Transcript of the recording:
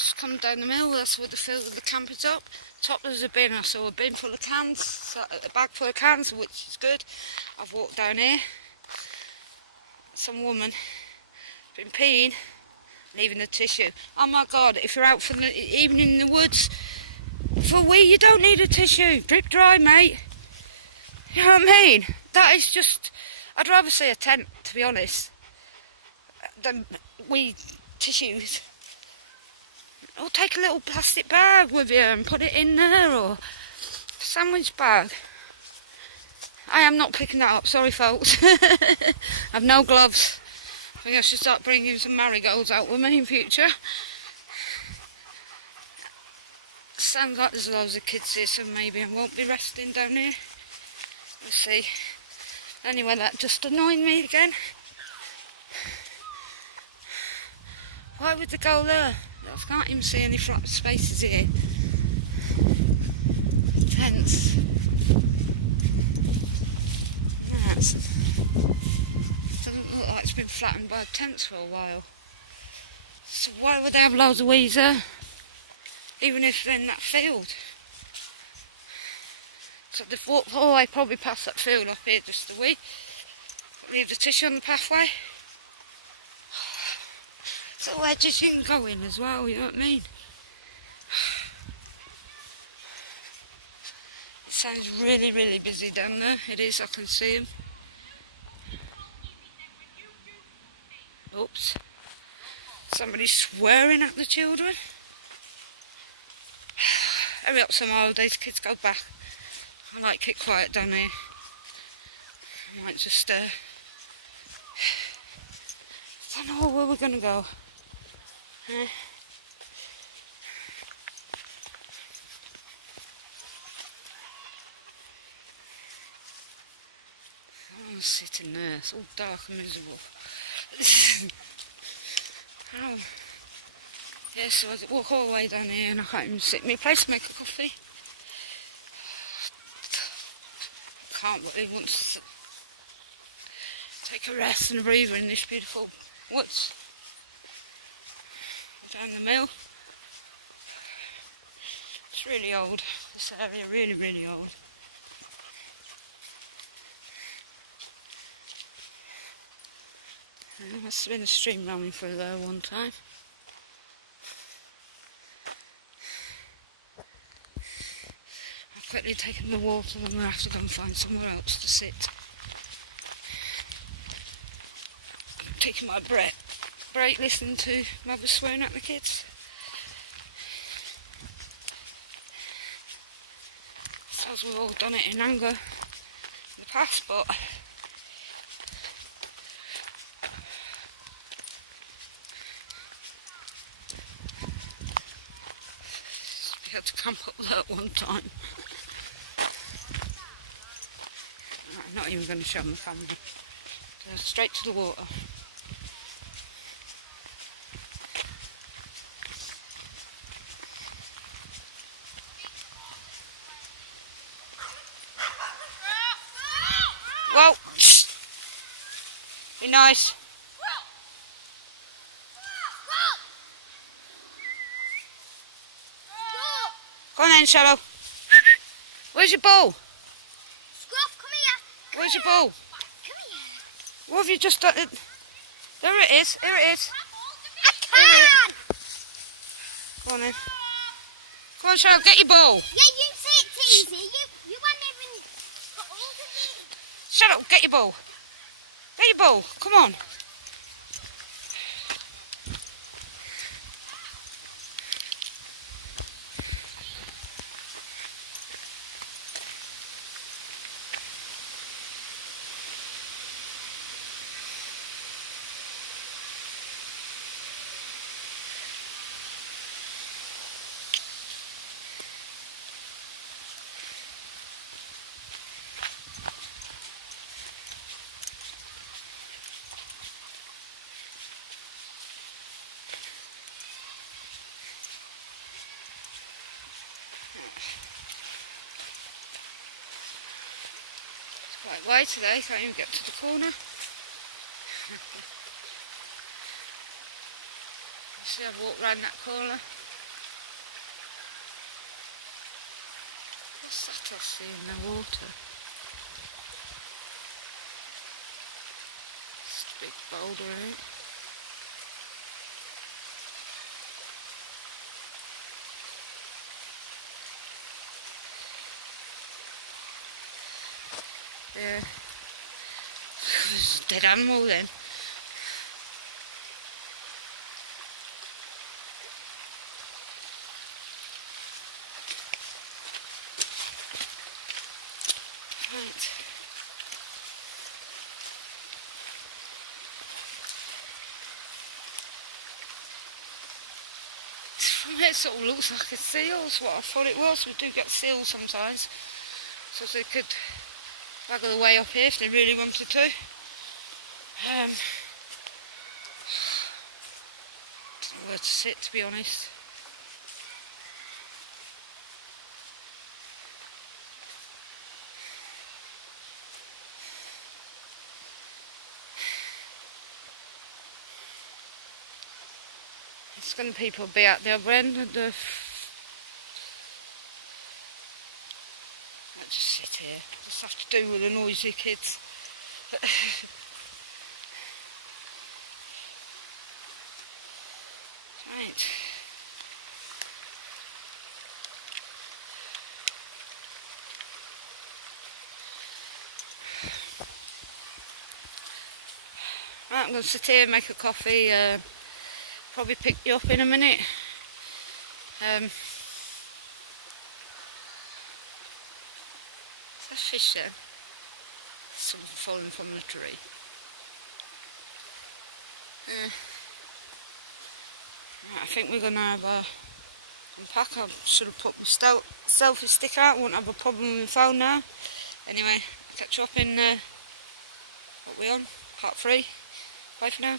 Just come down the mill, that's where the field of the camp is up. Top there's a bin, I saw a bin full of cans, a bag full of cans, which is good. I've walked down here. Some woman been peeing, leaving a tissue. Oh my God, if you're out for the evening in the woods, for a wee, you don't need a tissue. Drip dry, mate. You know what I mean? That is just, I'd rather see a tent, to be honest, than wee tissues. Or take a little plastic bag with you and put it in there, or a sandwich bag. I am not picking that up, sorry folks. I've no gloves. I think I should start bringing some marigolds out with me in future. Sounds like there's loads of kids here, so maybe I won't be resting down here. We'll see. Anyway, that just annoyed me again. Why would they go there? I can't even see any flat spaces here. Tents. That doesn't look like it's been flattened by tents for a while. So why would they have loads of weeds there? Even if they're in that field. So they've walked all the way probably past that field up here just a wee. Leave the tissue on the pathway. So wedges you can go in as well, you know what I mean? It sounds really, really busy down there. It is, I can see them. Oops. Somebody's swearing at the children. Hurry up, some holidays, kids, go back. I like it quiet down here. I might just, I don't know where we're going to go. I'm sitting there, it's all dark and miserable. Oh. Yeah, so I walk all the way down here and I can't even sit in my place to make a coffee. Can't really want to take a rest and a breather in this beautiful woods. Down the mill. It's really old, this area, really, really old. There must have been a stream running through there one time. I've quickly taken the water and I'm going to have to go and find somewhere else to sit. I'm taking my break listening to mother swearing at the kids. Sounds we've all done it in anger in the past, but we had to camp up there at one time. I'm not even going to show my family. Go straight to the water. Whoa! Shh. Be nice. Go on then, Shadow. Where's your ball? Scruff, come here. Where's your ball? Come here. What have you just done? There it is. Here it is. I can't. Go on then. Go on, Shadow. Get your ball. Yeah, you say it's easy. You weren't even got all of it. Shadow, get your ball. Get your ball. Come on. It's quite wide today, can't even get to the corner. See, I've walked round that corner. What's that I see in the water? It's a big boulder in it. Yeah. There's a dead animal then. Right. From here it sort of looks like a seal's what I thought it was. We do get seals sometimes. So they could waggle away up here if they really wanted to. Don't know where to sit, to be honest. It's going to people be out there when the. I'll just sit here. Just have to do with the noisy kids. Right. Right, I'm going to sit here and make a coffee. Probably pick you up in a minute. Is there fish there? Something falling from the tree. Right, I think we're going to have a unpack. I should have put my selfie stick out. I won't have a problem with my phone now. Anyway, catch you up in what we on? Part 3. Bye for now.